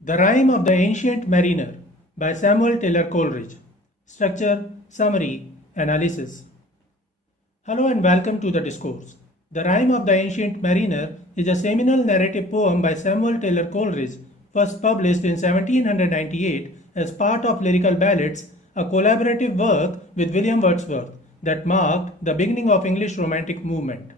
The Rime of the Ancient Mariner by Samuel Taylor Coleridge. Structure, Summary, Analysis. Hello and welcome to the discourse. The Rime of the Ancient Mariner is a seminal narrative poem by Samuel Taylor Coleridge, first published in 1798 as part of Lyrical Ballads, a collaborative work with William Wordsworth that marked the beginning of English Romantic movement.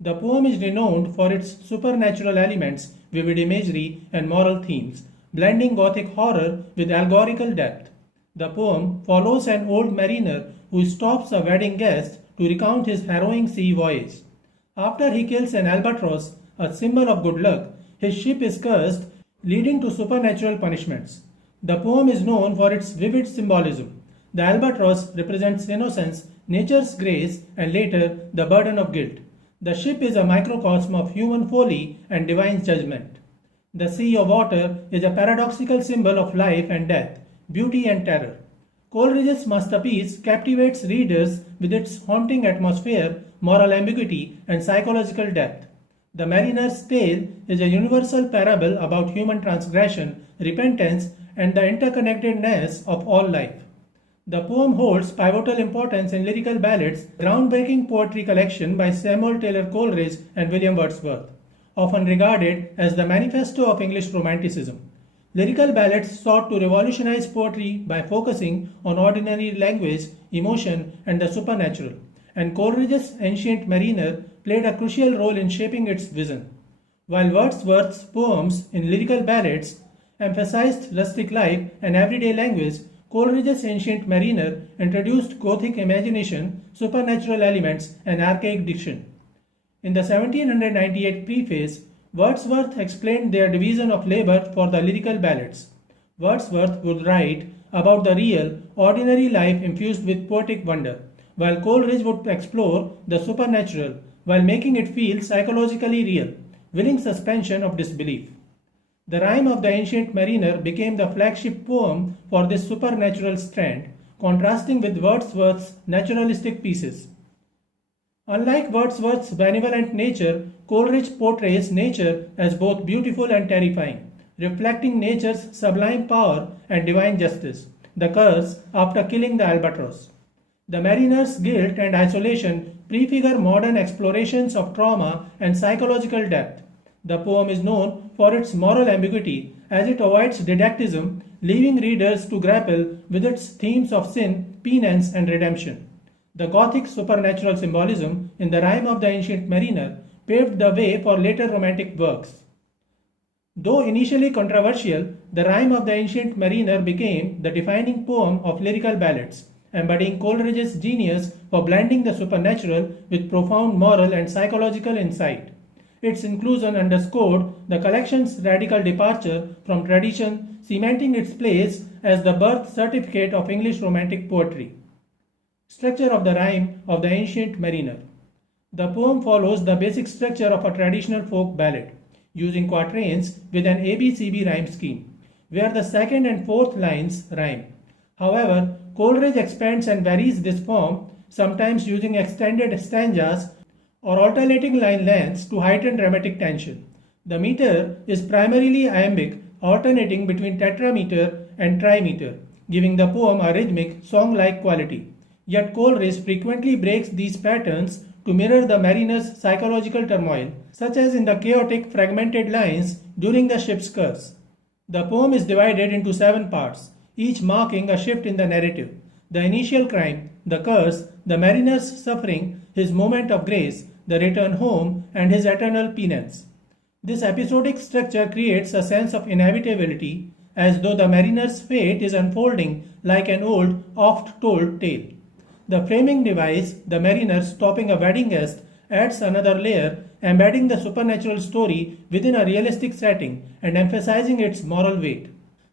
The poem is renowned for its supernatural elements, vivid imagery, and moral themes, blending Gothic horror with allegorical depth. The poem follows an old mariner who stops a wedding guest to recount his harrowing sea voyage. After he kills an albatross, a symbol of good luck, his ship is cursed, leading to supernatural punishments. The poem is known for its vivid symbolism. The albatross represents innocence, nature's grace, and later the burden of guilt. The ship is a microcosm of human folly and divine judgment. The sea of water is a paradoxical symbol of life and death, beauty and terror. Coleridge's masterpiece captivates readers with its haunting atmosphere, moral ambiguity, and psychological depth. The Mariner's Tale is a universal parable about human transgression, repentance, and the interconnectedness of all life. The poem holds pivotal importance in Lyrical Ballads, groundbreaking poetry collection by Samuel Taylor Coleridge and William Wordsworth, often regarded as the manifesto of English Romanticism. Lyrical Ballads sought to revolutionize poetry by focusing on ordinary language, emotion, and the supernatural, and Coleridge's Ancient Mariner played a crucial role in shaping its vision. While Wordsworth's poems in Lyrical Ballads emphasized rustic life and everyday language, Coleridge's Ancient Mariner introduced Gothic imagination, supernatural elements, and archaic diction. In the 1798 preface, Wordsworth explained their division of labor for the Lyrical Ballads. Wordsworth would write about the real, ordinary life infused with poetic wonder, while Coleridge would explore the supernatural while making it feel psychologically real, willing suspension of disbelief. The Rime of the Ancient Mariner became the flagship poem for this supernatural strand, contrasting with Wordsworth's naturalistic pieces. Unlike Wordsworth's benevolent nature, Coleridge portrays nature as both beautiful and terrifying, reflecting nature's sublime power and divine justice, the curse after killing the albatross. The mariner's guilt and isolation prefigure modern explorations of trauma and psychological depth. The poem is known for its moral ambiguity as it avoids didactism, leaving readers to grapple with its themes of sin, penance, and redemption. The Gothic supernatural symbolism in the Rime of the Ancient Mariner paved the way for later Romantic works. Though initially controversial, the Rime of the Ancient Mariner became the defining poem of Lyrical Ballads, embodying Coleridge's genius for blending the supernatural with profound moral and psychological insight. Its inclusion underscored the collection's radical departure from tradition, cementing its place as the birth certificate of English Romantic poetry. Structure of the Rime of the Ancient Mariner. The poem follows the basic structure of a traditional folk ballad, using quatrains with an ABCB rhyme scheme, where the second and fourth lines rhyme. However, Coleridge expands and varies this form, sometimes using extended stanzas or alternating line lengths to heighten dramatic tension. The meter is primarily iambic, alternating between tetrameter and trimeter, giving the poem a rhythmic, song-like quality. Yet Coleridge frequently breaks these patterns to mirror the mariner's psychological turmoil, such as in the chaotic, fragmented lines during the ship's curse. The poem is divided into 7 parts, each marking a shift in the narrative: the initial crime, the curse, the mariner's suffering, his moment of grace, the return home, and his eternal penance. This episodic structure creates a sense of inevitability, as though the mariner's fate is unfolding like an old, oft-told tale. The framing device, the mariner stopping a wedding guest, adds another layer, embedding the supernatural story within a realistic setting and emphasizing its moral weight.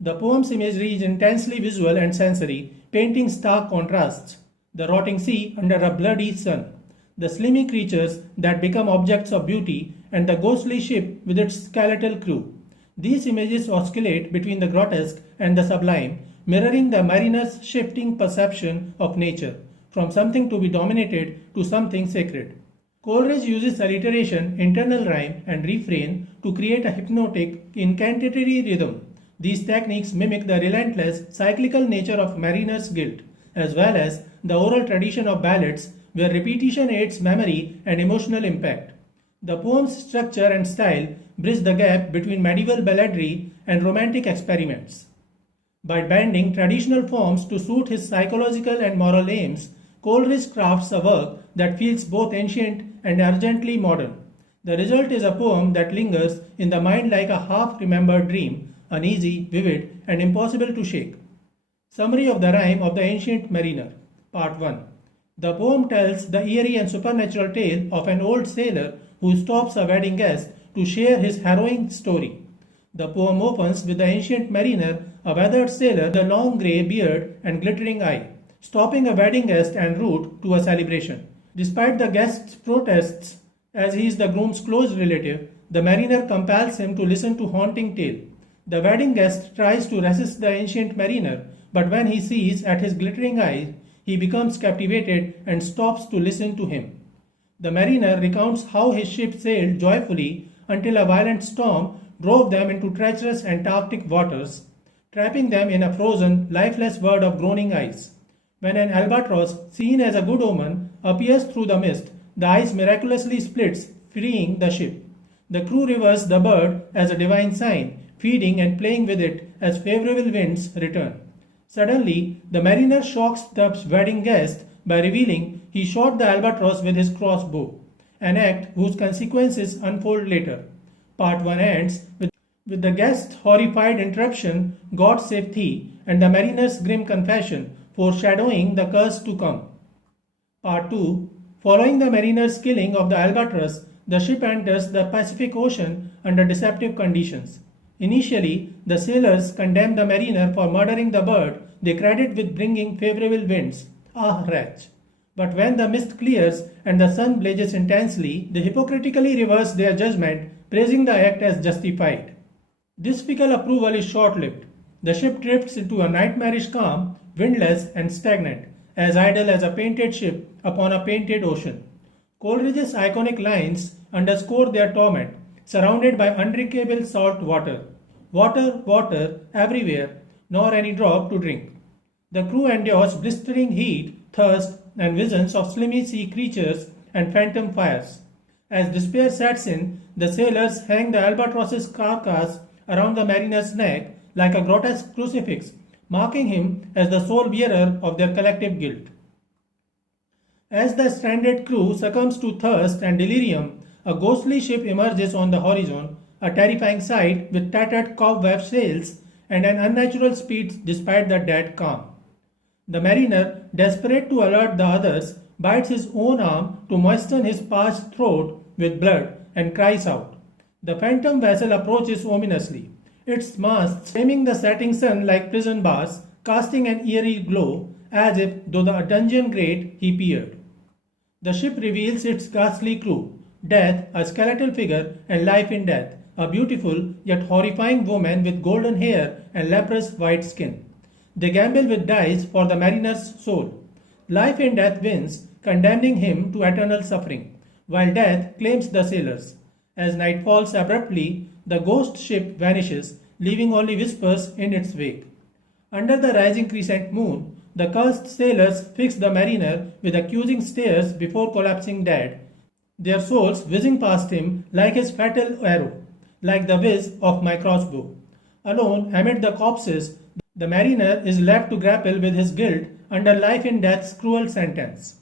The poem's imagery is intensely visual and sensory, painting stark contrasts: the rotting sea under a bloody sun, the slimy creatures that become objects of beauty, and the ghostly ship with its skeletal crew. These images oscillate between the grotesque and the sublime, mirroring the mariner's shifting perception of nature, from something to be dominated to something sacred. Coleridge uses alliteration, internal rhyme, and refrain to create a hypnotic, incantatory rhythm. These techniques mimic the relentless, cyclical nature of mariner's guilt, as well as the oral tradition of ballads where repetition aids memory and emotional impact. The poem's structure and style bridge the gap between medieval balladry and romantic experiments. By bending traditional forms to suit his psychological and moral aims, Coleridge crafts a work that feels both ancient and urgently modern. The result is a poem that lingers in the mind like a half-remembered dream, uneasy, vivid, and impossible to shake. Summary of the Rime of the Ancient Mariner. Part 1. The poem tells the eerie and supernatural tale of an old sailor who stops a wedding guest to share his harrowing story. The poem opens with the ancient mariner, a weathered sailor with a long grey beard and glittering eye, stopping a wedding guest en route to a celebration. Despite the guest's protests, as he is the groom's close relative, the mariner compels him to listen to haunting tale. The wedding guest tries to resist the ancient mariner, but when he sees at his glittering eyes, he becomes captivated and stops to listen to him. The mariner recounts how his ship sailed joyfully until a violent storm drove them into treacherous Antarctic waters, trapping them in a frozen, lifeless world of groaning ice. When an albatross, seen as a good omen, appears through the mist, the ice miraculously splits, freeing the ship. The crew reverse the bird as a divine sign, feeding and playing with it as favorable winds return. Suddenly, the mariner shocks the wedding guest by revealing he shot the albatross with his crossbow, an act whose consequences unfold later. Part 1 ends with the guest's horrified interruption, God save thee, and the mariner's grim confession, foreshadowing the curse to come. Part 2. Following the mariner's killing of the albatross, the ship enters the Pacific Ocean under deceptive conditions. Initially, the sailors condemn the mariner for murdering the bird they credit with bringing favorable winds. Ah, wretch! But when the mist clears and the sun blazes intensely, they hypocritically reverse their judgment, praising the act as justified. This fickle approval is short-lived. The ship drifts into a nightmarish calm, windless and stagnant, as idle as a painted ship upon a painted ocean. Coleridge's iconic lines underscore their torment, surrounded by undrinkable salt water. Water, water, everywhere, nor any drop to drink. The crew endures blistering heat, thirst, and visions of slimy sea creatures and phantom fires. As despair sets in, the sailors hang the albatross's carcass around the mariner's neck like a grotesque crucifix, marking him as the sole bearer of their collective guilt. As the stranded crew succumbs to thirst and delirium, a ghostly ship emerges on the horizon, a terrifying sight with tattered cobweb sails and an unnatural speed despite the dead calm. The mariner, desperate to alert the others, bites his own arm to moisten his parched throat with blood and cries out. The phantom vessel approaches ominously, its masts flaming the setting sun like prison bars, casting an eerie glow as if through the dungeon grate he peered. The ship reveals its ghastly crew, Death, a skeletal figure, and Life in Death, a beautiful yet horrifying woman with golden hair and leprous white skin. They gamble with dice for the mariner's soul. Life in Death wins, condemning him to eternal suffering, while Death claims the sailors. As night falls abruptly, the ghost ship vanishes, leaving only whispers in its wake. Under the rising crescent moon, the cursed sailors fix the mariner with accusing stares before collapsing dead, their souls whizzing past him like his fatal arrow, like the whiz of my crossbow. Alone, amid the corpses, the mariner is left to grapple with his guilt under life in death's cruel sentence.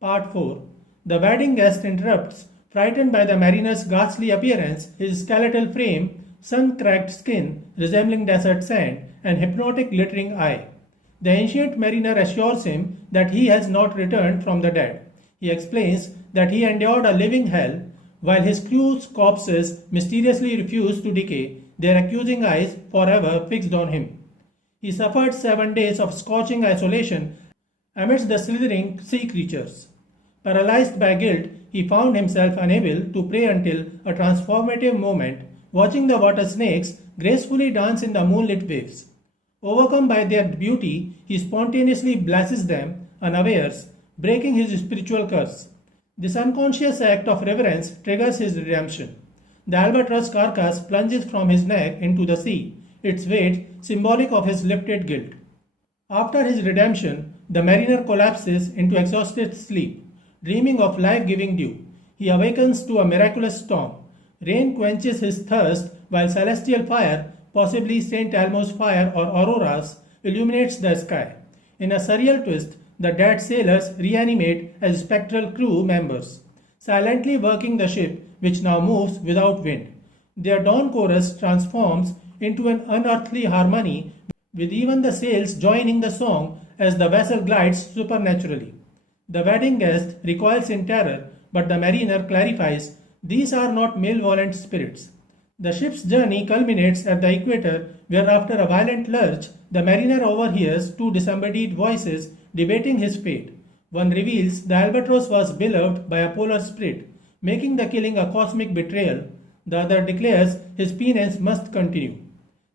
Part 4. The wedding guest interrupts, frightened by the mariner's ghastly appearance, his skeletal frame, sun-cracked skin resembling desert sand, and hypnotic glittering eye. The ancient mariner assures him that he has not returned from the dead. He explains that he endured a living hell, while his crew's corpses mysteriously refuse to decay, their accusing eyes forever fixed on him. He suffered 7 days of scorching isolation amidst the slithering sea creatures. Paralyzed by guilt, he found himself unable to pray until a transformative moment, watching the water snakes gracefully dance in the moonlit waves. Overcome by their beauty, he spontaneously blesses them, unawares, breaking his spiritual curse. This unconscious act of reverence triggers his redemption. The albatross carcass plunges from his neck into the sea, its weight symbolic of his lifted guilt. After his redemption, the mariner collapses into exhausted sleep, dreaming of life-giving dew. He awakens to a miraculous storm. Rain quenches his thirst while celestial fire, possibly St. Elmo's fire or auroras, illuminates the sky. In a surreal twist, the dead sailors reanimate as spectral crew members, silently working the ship which now moves without wind. Their dawn chorus transforms into an unearthly harmony, with even the sails joining the song as the vessel glides supernaturally. The wedding guest recoils in terror, but the mariner clarifies these are not malevolent spirits. The ship's journey culminates at the equator, where after a violent lurch, the mariner overhears two disembodied voices debating his fate. One reveals the Albatross was beloved by a polar spirit, making the killing a cosmic betrayal. The other declares his penance must continue.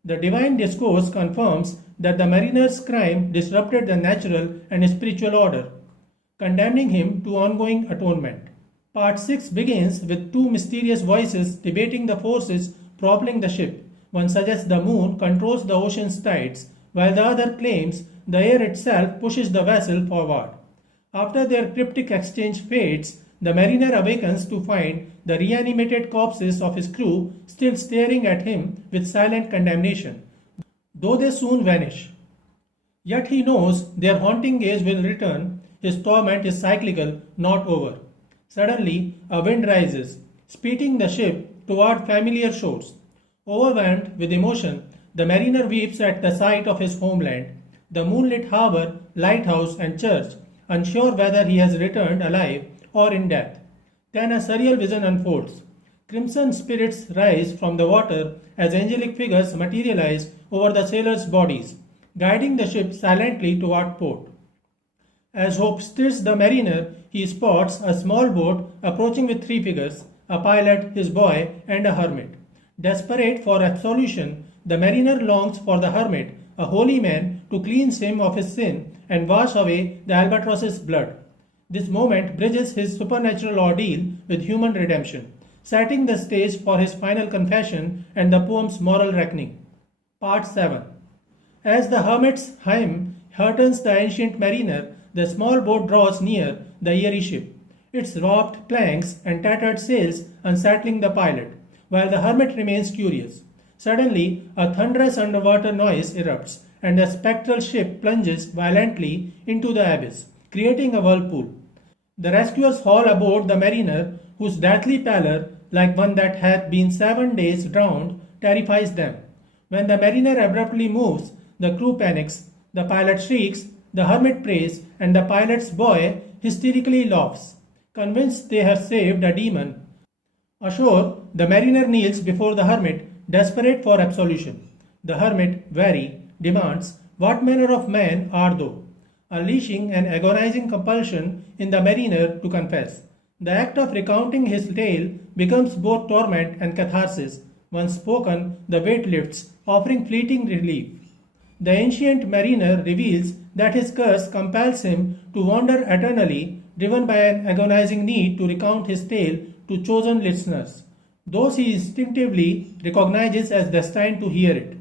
The divine discourse confirms that the mariner's crime disrupted the natural and spiritual order, condemning him to ongoing atonement. Part 6 begins with two mysterious voices debating the forces propelling the ship. One suggests the moon controls the ocean's tides, while the other claims the air itself pushes the vessel forward. After their cryptic exchange fades, the mariner awakens to find the reanimated corpses of his crew still staring at him with silent condemnation, though they soon vanish. Yet he knows their haunting gaze will return. His torment is cyclical, not over. Suddenly, a wind rises, speeding the ship toward familiar shores. Overwhelmed with emotion, the mariner weeps at the sight of his homeland, the moonlit harbor, lighthouse, and church, unsure whether he has returned alive or in death. Then a surreal vision unfolds. Crimson spirits rise from the water as angelic figures materialize over the sailors' bodies, guiding the ship silently toward port. As hope stirs the mariner, he spots a small boat approaching with three figures, a pilot, his boy, and a hermit. Desperate for absolution, the mariner longs for the hermit, a holy man, to cleanse him of his sin and wash away the albatross's blood. This moment bridges his supernatural ordeal with human redemption, setting the stage for his final confession and the poem's moral reckoning. Part 7. As the hermit's hymn heartens the ancient mariner, the small boat draws near the eerie ship, its warped planks and tattered sails unsettling the pilot, while the hermit remains curious. Suddenly, a thunderous underwater noise erupts, and the spectral ship plunges violently into the abyss, creating a whirlpool. The rescuers haul aboard the mariner, whose deathly pallor, like one that hath been 7 days drowned, terrifies them. When the mariner abruptly moves, the crew panics, the pilot shrieks, the hermit prays, and the pilot's boy hysterically laughs, convinced they have saved a demon. Ashore, the mariner kneels before the hermit, desperate for absolution. The hermit, weary, demands, "What manner of man art thou?" unleashing an agonizing compulsion in the mariner to confess. The act of recounting his tale becomes both torment and catharsis. Once spoken, the weight lifts, offering fleeting relief. The ancient mariner reveals that his curse compels him to wander eternally, driven by an agonizing need to recount his tale to chosen listeners, those he instinctively recognizes as destined to hear it.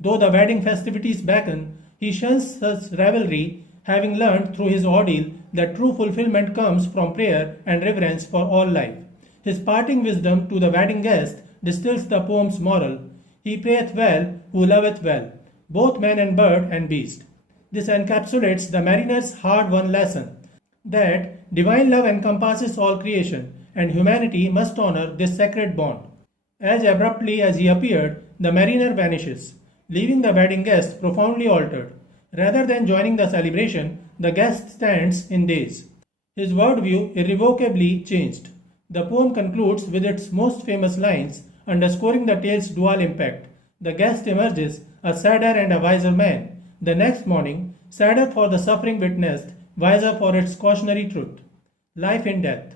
Though the wedding festivities beckon, he shuns such revelry, having learned through his ordeal that true fulfillment comes from prayer and reverence for all life. His parting wisdom to the wedding guest distills the poem's moral: "He prayeth well who loveth well, both man and bird and beast." This encapsulates the mariner's hard-won lesson that divine love encompasses all creation, and humanity must honor this sacred bond. As abruptly as he appeared, the mariner vanishes, leaving the wedding guest profoundly altered. Rather than joining the celebration, the guest stands in daze, his worldview irrevocably changed. The poem concludes with its most famous lines, underscoring the tale's dual impact. The guest emerges a sadder and a wiser man. The next morning, sadder for the suffering witnessed, wiser for its cautionary truth. Life in Death.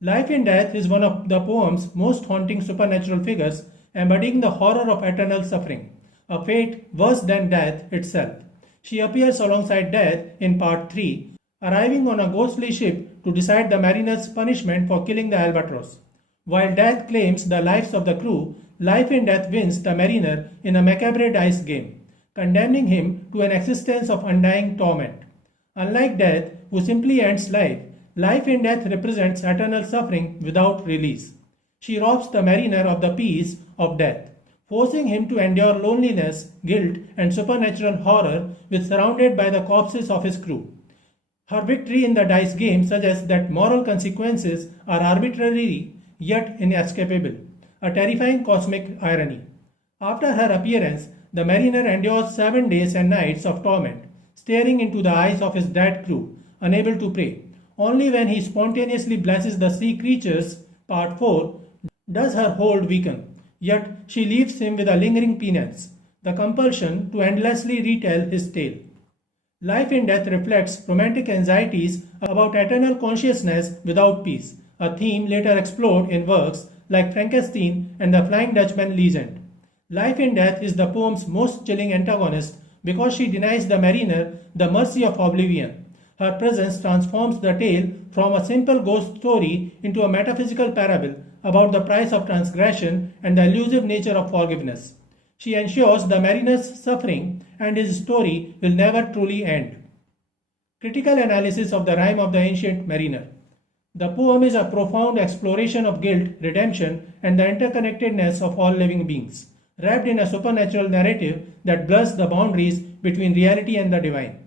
Life in Death is one of the poem's most haunting supernatural figures, embodying the horror of eternal suffering, a fate worse than death itself. She appears alongside Death in Part 3, arriving on a ghostly ship to decide the mariner's punishment for killing the Albatross. While Death claims the lives of the crew, life and death wins the mariner in a macabre dice game, condemning him to an existence of undying torment. Unlike death, who simply ends life, life in death represents eternal suffering without release. She robs the mariner of the peace of death, forcing him to endure loneliness, guilt, and supernatural horror with surrounded by the corpses of his crew. Her victory in the dice game suggests that moral consequences are arbitrary yet inescapable, a terrifying cosmic irony. After her appearance, the mariner endures 7 days and nights of torment, staring into the eyes of his dead crew, unable to pray. Only when he spontaneously blesses the sea creatures, part 4, does her hold weaken. Yet she leaves him with a lingering penance, the compulsion to endlessly retell his tale. Life in Death reflects romantic anxieties about eternal consciousness without peace, a theme later explored in works like Frankenstein and the Flying Dutchman legend. Life in Death is the poem's most chilling antagonist because she denies the mariner the mercy of oblivion. Her presence transforms the tale from a simple ghost story into a metaphysical parable about the price of transgression and the elusive nature of forgiveness. She ensures the mariner's suffering and his story will never truly end. Critical analysis of the Rime of the Ancient Mariner. The poem is a profound exploration of guilt, redemption, and the interconnectedness of all living beings, wrapped in a supernatural narrative that blurs the boundaries between reality and the divine.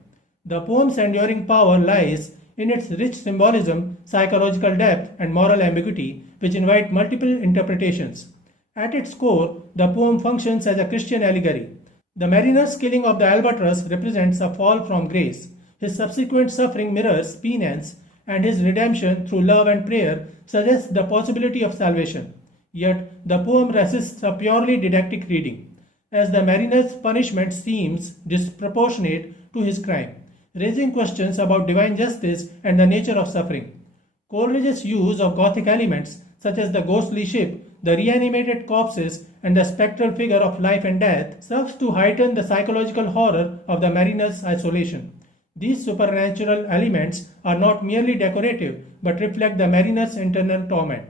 The poem's enduring power lies in its rich symbolism, psychological depth, and moral ambiguity, which invite multiple interpretations. At its core, the poem functions as a Christian allegory. The mariner's killing of the Albatross represents a fall from grace. His subsequent suffering mirrors penance, and his redemption through love and prayer suggests the possibility of salvation. Yet, the poem resists a purely didactic reading, as the mariner's punishment seems disproportionate to his crime, raising questions about divine justice and the nature of suffering. Coleridge's use of Gothic elements, such as the ghostly ship, the reanimated corpses, and the spectral figure of life and death, serves to heighten the psychological horror of the mariner's isolation. These supernatural elements are not merely decorative, but reflect the mariner's internal torment.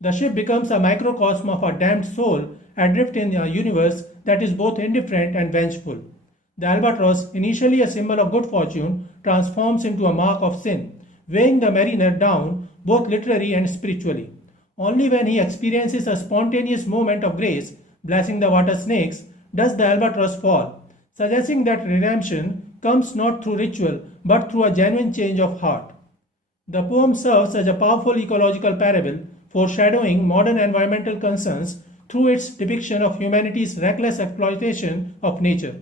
The ship becomes a microcosm of a damned soul adrift in a universe that is both indifferent and vengeful. The albatross, initially a symbol of good fortune, transforms into a mark of sin, weighing the mariner down both literally and spiritually. Only when he experiences a spontaneous moment of grace, blessing the water snakes, does the albatross fall, suggesting that redemption comes not through ritual but through a genuine change of heart. The poem serves as a powerful ecological parable, foreshadowing modern environmental concerns through its depiction of humanity's reckless exploitation of nature.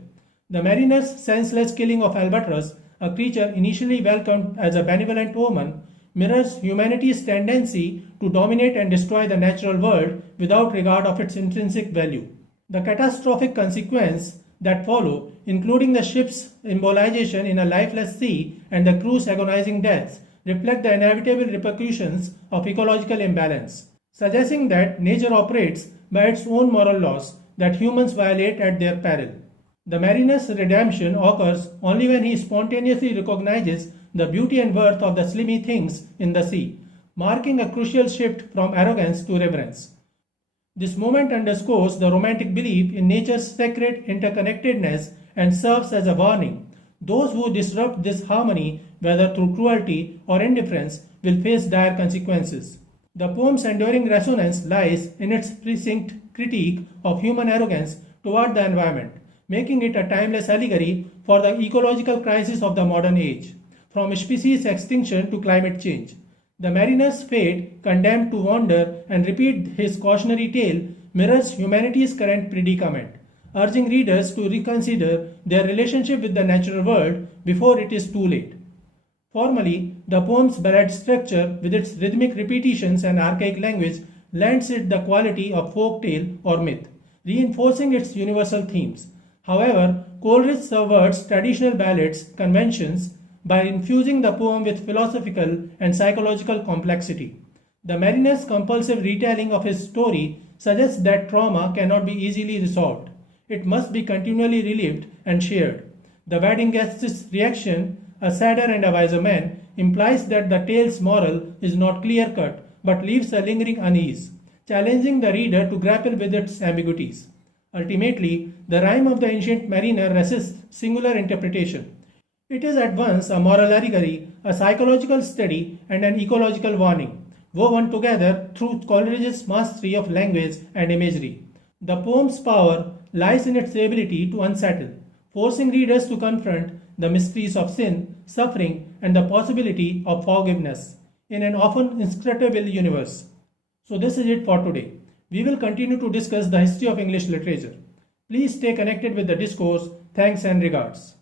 The mariner's senseless killing of Albatross, a creature initially welcomed as a benevolent omen, mirrors humanity's tendency to dominate and destroy the natural world without regard of its intrinsic value. The catastrophic consequences that follow, including the ship's embolization in a lifeless sea and the crew's agonizing deaths, reflect the inevitable repercussions of ecological imbalance, suggesting that nature operates by its own moral laws that humans violate at their peril. The mariner's redemption occurs only when he spontaneously recognizes the beauty and worth of the slimy things in the sea, marking a crucial shift from arrogance to reverence. This moment underscores the romantic belief in nature's sacred interconnectedness and serves as a warning. Those who disrupt this harmony, whether through cruelty or indifference, will face dire consequences. The poem's enduring resonance lies in its prescient critique of human arrogance toward the environment, making it a timeless allegory for the ecological crisis of the modern age, from species extinction to climate change. The mariner's fate, condemned to wander and repeat his cautionary tale, mirrors humanity's current predicament, urging readers to reconsider their relationship with the natural world before it is too late. Formally, the poem's ballad structure, with its rhythmic repetitions and archaic language, lends it the quality of folk tale or myth, reinforcing its universal themes. However, Coleridge subverts traditional ballads conventions by infusing the poem with philosophical and psychological complexity. The mariner's compulsive retelling of his story suggests that trauma cannot be easily resolved. It must be continually relived and shared. The wedding guest's reaction, a sadder and a wiser man, implies that the tale's moral is not clear-cut but leaves a lingering unease. challenging the reader to grapple with its ambiguities. Ultimately, the Rime of the Ancient Mariner resists singular interpretation. It is at once a moral allegory, a psychological study, and an ecological warning, woven together through Coleridge's mastery of language and imagery. The poem's power lies in its ability to unsettle, forcing readers to confront the mysteries of sin, suffering, and the possibility of forgiveness in an often inscrutable universe. So, this is it for today. We will continue to discuss the history of English literature. Please stay connected with the discourse. Thanks and regards.